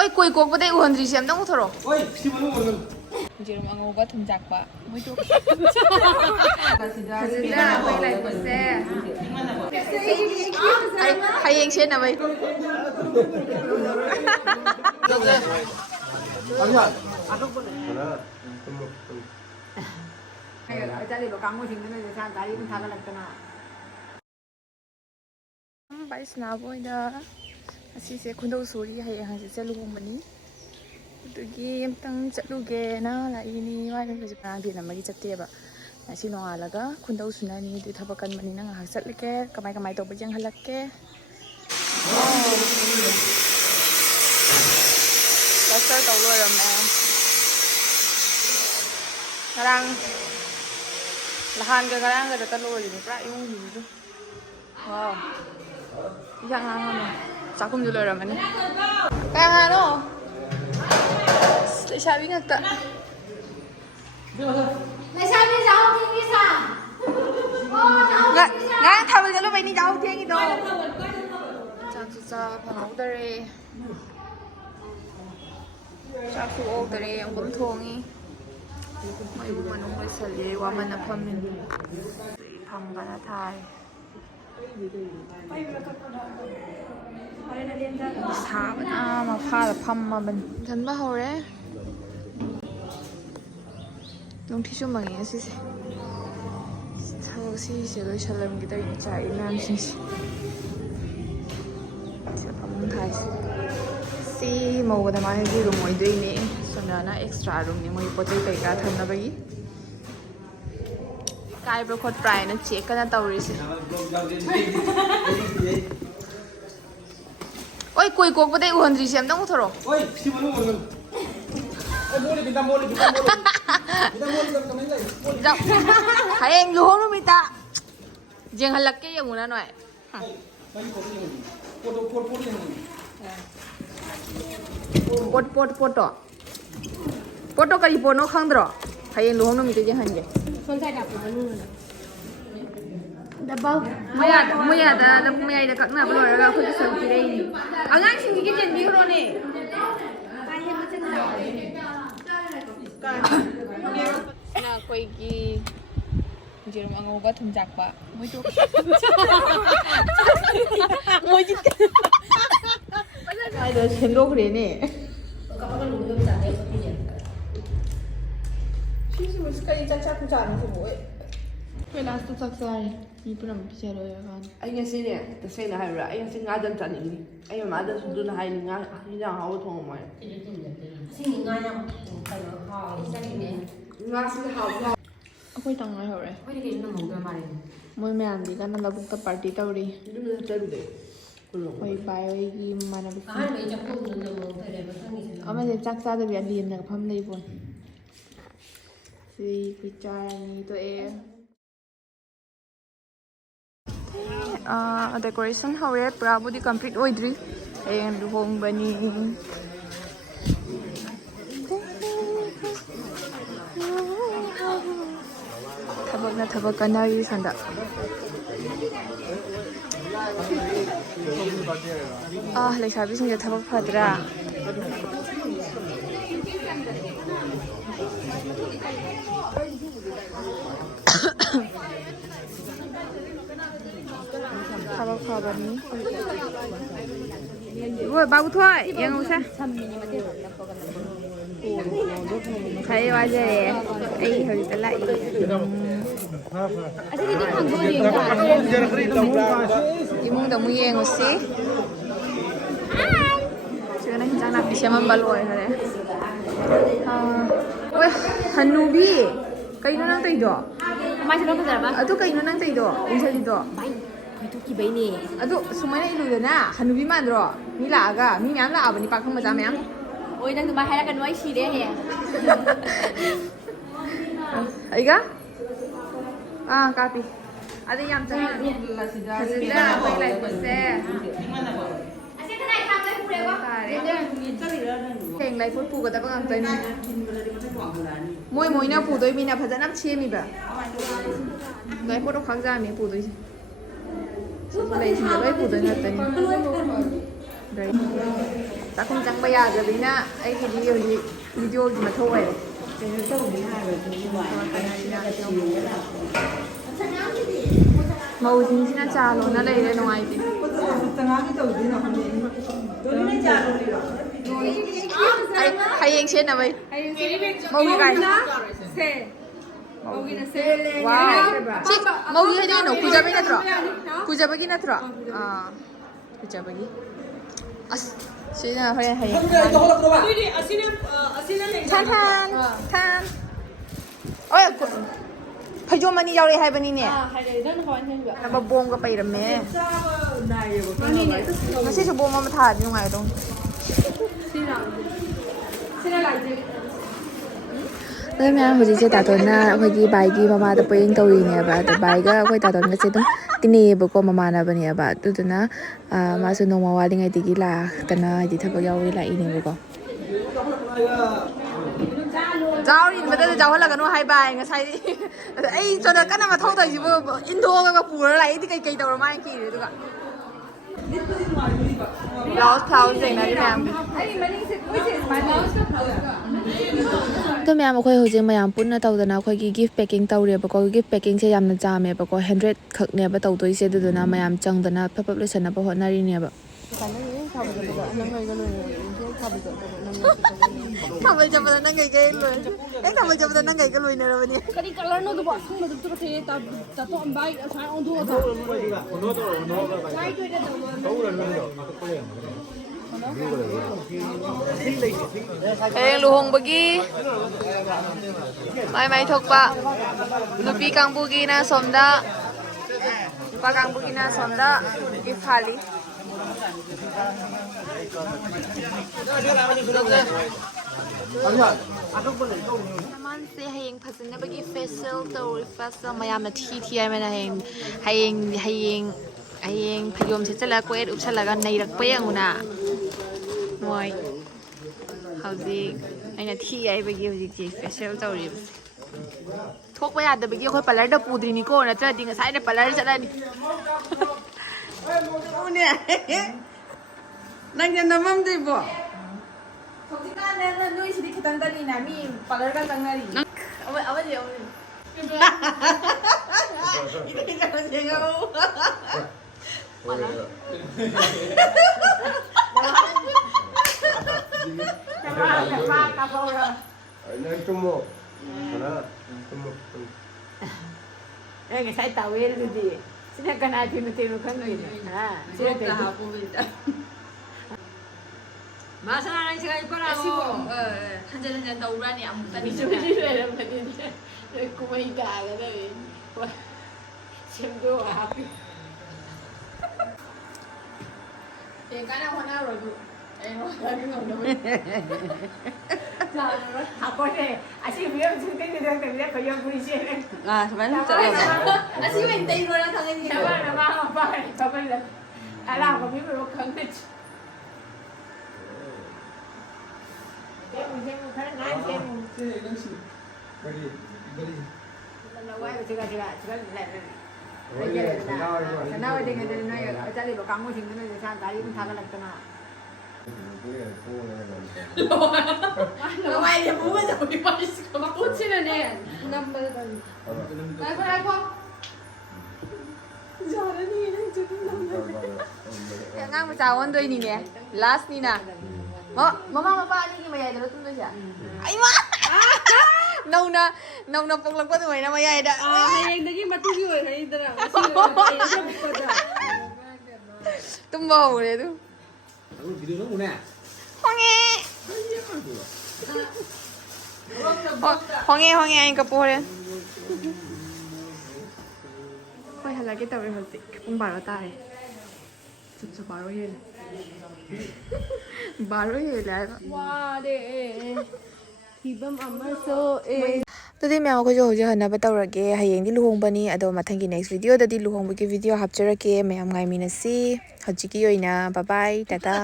oi koi kok badai uhondri siam dang uthoro oi si manu organ jerum angoba thumjakpa moi to kasida pai lai pose hayeng chen na bai bai snaboida asise khundau sori hayeng hangse chalugumani ꯑꯗꯨꯒꯤ ꯑꯝꯇꯪ ꯆꯠꯂꯨꯒꯦꯅ ꯂꯥꯛꯏꯅꯤ ꯋꯥꯏꯅ ꯍꯧꯖꯤꯛ ꯉꯔꯥꯡ date ꯑꯃꯒꯤ ꯆꯠꯇꯦꯕ ꯉꯁꯤ ꯅꯣꯡꯉꯥꯜꯂꯒ ꯈꯨꯟꯗꯧ ꯁꯨꯅꯅꯤ ꯑꯗꯨ ꯊꯕꯛ ꯀꯟꯕꯅꯤꯅ ꯉꯥꯏꯍꯥꯛ ꯆꯠꯂꯒꯦ ꯀꯃꯥꯏ ꯇꯧꯕ ꯌꯦꯡꯍꯜꯂꯛꯀꯦ ꯄ꯭ꯂꯥꯁꯇꯔ ꯇꯧ ꯂꯣꯏꯔꯝꯃꯦ ꯉꯔꯥꯡ ꯅꯍꯥꯟꯒ ꯉꯔꯥꯡꯒꯗ ꯇꯠꯂꯨꯔꯤꯅꯤ ꯄꯨꯔꯥ ꯏꯃꯨꯡꯒꯤꯅꯤꯗꯨ ꯋꯥꯎ ꯏꯟꯁꯥꯡ ꯉꯥꯡꯉꯝꯃꯦ ꯆꯥꯛꯈꯨꯝꯁꯨ ꯂꯣꯏꯔꯝꯃꯅꯤ ꯀꯌꯥꯉꯥꯅꯣ Lesabi ngakta. Lesabi jauh tinggi sa. Nggak thabal jalo bai ni jauh tinggi do. Cha phangau dare. Cha su o dare ang bum thongi. Mai bu manung bai sale wa man na phamin. Pham bana thai. Sabana ma pha la pham ma ban. Kan ba hore. ꯅꯨꯡꯊꯤꯁꯨ ꯃꯪꯉꯦ ꯑꯁꯤꯁꯦ ꯊꯕꯛ ꯁꯤꯁꯦ ꯂꯣꯏꯁꯜꯂꯝꯒꯦꯗꯧꯔꯤ ꯆꯥꯛ ꯃꯌꯥꯝꯁꯤꯡꯁꯦ ꯁꯤꯗ ꯐꯃꯨꯡ ꯊꯥꯏꯁꯦ ꯁꯤ ꯃꯧꯒꯗ ꯃꯥꯒꯤ ꯔꯨꯝ ꯑꯣꯏꯗꯣꯏꯅꯦ ꯁꯣꯅꯤꯌꯥꯅ ꯑꯦꯛꯁꯇ꯭ꯔꯥ ꯔꯨꯝꯅꯦ ꯃꯣꯏ ꯄꯣꯠ ꯆꯩ ꯀꯩꯀꯥ ꯊꯝꯅꯕꯒꯤ ꯀꯥꯏꯕ꯭ꯔꯥ ꯈꯣꯠꯄ꯭ꯔꯥ ꯍꯥꯏꯅ ꯆꯦꯛ ꯀꯟꯅ ꯇꯧꯔꯤꯁꯦ oi koi kok badai uhondri siam dang uthoro oi si manu organ moli kita moli hayeng luhong numita jeng halakke yang muna noi pot kali pono khangdro hayeng luhong numita jeng hanje Sontai dapur manu. dabau muya da kakna balo raga khoi sam kirei angang sing gi jen bi horo ne na koi gi jerum angoba thumjakpa moi to moi ji ai do sendo khre ne shi muskari chacha ku cha no mo oi last to saksai ni pura mi chero ya kan ai ngasi ne ta sai na haira ai ngasi nga dan tan ni ai ma da su dun hai ni nga ni da hawo thong mai Sini nganya kai no ha. Sini ne. nga si hawo akhoi tang ngai hore Oi de ke no mo ga mare. moi myan di kan la buk ta party tauri ni me ta du de kulong oi bai oi gi mana bu Kahan mai jakku no mo thare ba sangi se. ama je chak cha da bi alien na pham nei bon si pichani to e decoration hore pura body complete oidri and luhong bani tabak kanari sanda lesabi sing tabak phadra tabak phadani wo babu thoi yang usa khai waje ai hori ta lai imong da mu yeng usi chana hinjang na pisya man baloi hare oi hanubi kaino nang taido Mai se no ka ba? adu kaino nang taido injalido Bai. Kai tu ki bai ni. adu sumaina iludana hanubi mandro mi laaga mi myam la abani pakham maja myam Oi nang ma haira kan wai si de he. aiga kapi ada yam chang kasida pai lai pose Ase ka nai khang kai pure wa. Keng lai phut pu ga ta bang tai ni moi na pu doi mi na phaja nam che mi ba lai phut khang ja mi pu doi lai chi lai pu doi na tai ni ꯒꯥꯔꯤ ꯆꯥꯛꯈꯨꯝ ꯆꯪꯕ ꯌꯥꯗ꯭ꯔꯕꯅꯤꯅ ꯑꯩꯒꯤꯗꯤ ꯍꯧꯖꯤꯛ ꯚꯤꯗꯤꯑꯣꯒꯤ ꯃꯊꯧ ꯑꯣꯏꯔꯦ. ꯀꯩꯅꯣ ꯇꯧꯕꯅꯤ ꯍꯥꯏꯕꯗꯨ ꯃꯧꯁꯤꯡꯁꯤꯅ ꯆꯥ ꯂꯣꯟꯅ ꯂꯩꯔꯦ ꯅꯨꯡꯉꯥꯏꯇꯦ. ꯍꯌꯦꯡ ꯁꯦꯠꯅꯕꯩ. ꯃꯧꯒꯤ ꯀꯥꯏ? ꯃꯧꯒꯤ ꯍꯥꯏꯗꯤ ꯀꯩꯅꯣ ꯀꯨꯖꯕꯒꯤ ꯅꯠꯇ꯭ꯔꯣ? ꯀꯨꯖꯕꯒꯤ ꯅꯠꯇ꯭ꯔꯣ? ꯀꯨꯖꯕꯒꯤ. ꯑꯁ ꯁꯤꯅ ꯍꯣꯔꯦꯟ ꯍꯌꯦꯡ. ꯊꯥꯟ. ꯍꯣꯏ ꯐꯩꯖꯣꯝ ꯑꯅꯤ ꯌꯥꯎꯔꯛꯑꯦ ꯍꯥꯏꯕꯅꯤꯅꯦ. ꯕꯣꯝꯒ ꯄꯩꯔꯝꯃꯦ. ꯉꯁꯤꯁꯨ ꯕꯣꯝ ꯑꯃ ꯊꯥꯔꯗꯤ ꯅꯨꯡꯉꯥꯏꯒꯗꯧꯅꯤ. ꯑꯗꯨ ꯃꯌꯥꯝ ꯍꯧꯖꯤꯛꯁꯦ ꯇꯥꯇꯣꯟꯅ ꯑꯩꯈꯣꯏꯒꯤ ꯕꯥꯏꯒꯤ ꯃꯃꯥꯗ ꯄꯣꯌꯦꯡ ꯇꯧꯔꯤꯅꯦꯕ. ꯑꯗꯣ ꯕꯥꯏꯒ ꯑꯩꯈꯣꯏ ꯇꯥꯇꯣꯟꯒꯁꯦ ꯑꯗꯨꯝ ꯇꯤꯟꯅꯩꯌꯦꯕꯀꯣ, ꯃꯃꯥꯟꯅꯕꯅꯦꯕ. ꯑꯗꯨꯗꯨꯅ ꯃꯥꯁꯨ ꯅꯣꯡꯃ ꯋꯥꯠꯂꯤꯉꯩꯗꯒꯤ ꯂꯥꯛꯇꯅ ꯍꯥꯏꯗꯤ ꯊꯕꯛ ꯌꯥꯎꯕꯒꯤ ꯂꯥꯛꯏꯅꯦꯕꯀꯣ. ꯆꯥꯎ ꯏꯟꯕꯗ ꯆꯥꯎꯍꯜꯂꯒꯅꯨ ꯍꯥꯏꯕ ꯉꯁꯥꯏꯗꯤ. ꯑꯗ ꯑꯩ ꯆꯣꯗ ꯀꯟꯅ ꯃꯊꯧ ꯇꯧꯔꯤꯁꯤꯕꯨ ꯏꯟꯊꯣꯛꯑꯒ ꯄꯨꯔ ꯂꯥꯛꯏꯗꯤ ꯀꯩ ꯇꯧꯔ ꯃꯥꯅ ꯀꯤꯔꯦ. ꯑꯗꯨꯒ ꯐ꯭ꯂꯥꯎꯁ ꯌꯦꯡꯅꯔꯤ ꯃꯌꯥꯝ. ꯑꯗꯣ ꯃꯌꯥꯝ ꯑꯩꯈꯣꯏ ꯍꯧꯖꯤꯛ ꯃꯌꯥꯝ ꯄꯨꯟꯅ ꯇꯧꯗꯅ ꯑꯩꯈꯣꯏꯒꯤ ꯒꯤꯐ ꯄꯦꯛꯀꯤꯡ ꯇꯧꯔꯦꯕꯀꯣ. ꯒꯤꯐ ꯄꯦꯛꯀꯤꯡꯁꯦ ꯌꯥꯝꯅ ꯖꯥꯝꯃꯦꯕꯀꯣ. 100 ꯈꯛꯅꯦꯕ ꯇꯧꯗꯣꯏꯁꯦ. ꯑꯗꯨꯗꯨꯅ ꯃꯌꯥꯝ ꯆꯪꯗꯅ ꯐꯠ ꯂꯣꯏꯁꯟꯅꯕ ꯍꯣꯠꯅꯔꯤꯅꯦꯕ. ꯊꯥꯕꯜ ꯆꯠꯄꯗ ꯅꯪ ꯀꯩꯀꯩ ꯂꯣꯏꯅ. ꯊꯥꯕꯜ ꯆꯠꯄꯗ ꯅꯪ ꯀꯩꯀꯩ ꯂꯣꯏꯅꯔꯕꯅꯤ. ꯀꯔꯤ ꯀꯂꯔꯅꯣ ꯑꯗꯨꯕꯣ? ꯑꯁꯪꯕꯗꯨ ꯇꯨꯀꯠꯆꯩꯌꯦ. ꯆꯥꯊꯣꯛꯑꯝꯕ ꯑꯁꯥꯏ ꯑꯣꯟꯊꯣꯛꯑꯒ. ꯍꯌꯦꯡ ꯂꯨꯍꯣꯡꯕꯒꯤ ꯃꯥꯏ ꯊꯣꯛꯄ ꯅꯨꯄꯤ ꯀꯥꯡꯕꯨꯒꯤꯅ ꯁꯣꯝꯗ, ꯅꯨꯄꯥ ꯀꯥꯡꯕꯨꯒꯤꯅ ꯁꯣꯝꯗ ꯒꯤꯐ ꯍꯥꯜꯂꯤ. ꯅꯃꯥꯟꯁꯦ ꯍꯌꯦꯡ ꯐꯖꯅꯕꯒꯤ ꯐꯦꯁꯤꯌꯦꯜ ꯇꯧꯔꯤ. ꯐꯦꯁꯤꯌꯦꯜ ꯃꯌꯥꯝꯅ ꯊꯤ ꯍꯥꯏꯕꯅ ꯍꯌꯦꯡ ꯐꯩꯖꯣꯝ ꯁꯦꯠꯆꯜꯂꯒ ꯀꯣꯛꯌꯦꯠ ꯎꯞꯁꯜꯂꯒ ꯅꯩꯔꯛꯄ ꯌꯦꯡꯉꯨꯅ. ꯃꯣꯏ ꯍꯧꯖꯤꯛ ꯑꯩꯅ ꯊꯤ ꯍꯥꯏꯕꯒꯤ ꯍꯧꯖꯤꯛꯁꯤ ꯐꯦꯁꯤꯌꯦꯜ ꯇꯧꯔꯤꯕ. ꯊꯣꯛꯄ ꯌꯥꯗꯕꯒꯤ ꯑꯩꯈꯣꯏ ꯄꯥꯔꯂꯔꯗ ꯄꯨꯗ꯭ꯔꯤꯅꯤꯀꯣ, ꯅꯠꯇ꯭ꯔꯗꯤ ꯉꯁꯥꯏꯅ ꯄꯥꯔꯂꯔ ꯆꯠꯂꯅꯤ. ꯅꯪꯁꯦ ꯅꯃꯝꯗ꯭ꯔꯤꯕꯣ? ꯍꯧꯖꯤꯛꯀꯥꯟꯗ ꯅꯣꯏꯁꯤꯗꯤ ꯈꯤꯇꯪꯗꯅꯤꯅ ꯃꯤ ꯄꯥꯔꯂꯔꯒ ꯆꯪꯅꯔꯤ. ꯑꯃꯗꯤ ꯉꯁꯥꯏ ꯇꯥꯋꯦꯜꯗꯨꯗꯤ ꯁꯤꯅ ꯀꯅꯥ ꯊꯦꯡꯅꯣ ꯈꯪꯗꯣꯏꯅꯦ. ꯃꯥꯁꯥ ꯅꯪ ꯁꯤꯒꯥꯏ ꯄꯔꯥꯑꯣ. ꯍꯟꯖꯟ ꯇꯧꯕ꯭ꯔꯥꯅꯦ ꯑꯃꯨꯛꯇꯅꯤ. ꯂꯩꯔꯝꯕꯅꯤꯅꯦ. ꯀꯨꯝꯍꯩ ꯇꯥꯒꯗꯕꯅꯤ. ꯁꯦꯝꯗꯣꯛꯑ ꯍꯥꯞꯄꯤ. ꯀꯥꯟꯅ ꯍꯣꯠꯅꯔꯣꯏꯗꯨ. ꯑꯩꯈꯣꯏꯁꯦ ꯑꯁꯤ ꯐꯤꯕꯝꯁꯤ ꯀꯩꯗꯧꯗꯕꯤꯗ ꯑꯩꯈꯣꯏ ꯌꯥꯝ ꯄꯨꯔꯤꯁꯦ. ꯁꯨꯃꯥꯏꯅ ꯆꯠꯂꯒ ꯑꯁꯤ ꯑꯣꯏꯅ ꯇꯩꯔꯣꯏꯔ ꯈꯪꯉꯅꯤ. ꯑꯔꯥꯕ ꯃꯤ ꯃꯔꯣ ꯈꯪꯗꯦ. खरं नाही चलिबो कामोसिंदुना जसा गाडी पण थागा लागतना वायले बुवा जाऊन पाहिजे का पुछिनने नंबर नायको जारनी ने जुटून ngang ma chawon doi ni ne last ni na mama ani ki mayai da tun doja ai ma nauna poklak pa doi na mayai da hayeng dagi matugi oi haidara tumba hore du honge ai ka pore hoi halage tawre hote pung 12 tare ꯆꯨꯞꯁꯨ ꯕꯥꯔꯣ ꯍꯦꯜꯂꯦ ꯍꯥꯏꯕ ꯋꯥꯔꯦ ꯐꯤꯕꯝ ꯑꯃꯁꯨ ꯑꯗꯨꯗꯤ ꯃꯌꯥꯝ ꯑꯩꯈꯣꯏꯁꯨ ꯍꯧꯖꯤꯛ ꯍꯟꯅꯕ ꯇꯧꯔꯒꯦ. ꯍꯌꯦꯡꯗꯤ ꯂꯨꯍꯣꯡꯕꯅꯤ. ꯑꯗꯣ ꯃꯊꯪꯒꯤ ꯅꯦꯛꯁ ꯚꯤꯗꯤꯑꯣꯗꯗꯤ ꯂꯨꯍꯣꯡꯕꯒꯤ ꯚꯤꯗꯤꯑꯣ ꯍꯥꯞꯆꯔꯛꯀꯦ. ꯃꯌꯥꯝ ꯉꯥꯏꯃꯤꯟꯅꯁꯤ. ꯍꯧꯖꯤꯛꯀꯤ ꯑꯣꯏꯅ ꯕꯥꯏ ꯕꯥꯏ ꯇꯥꯇꯥ.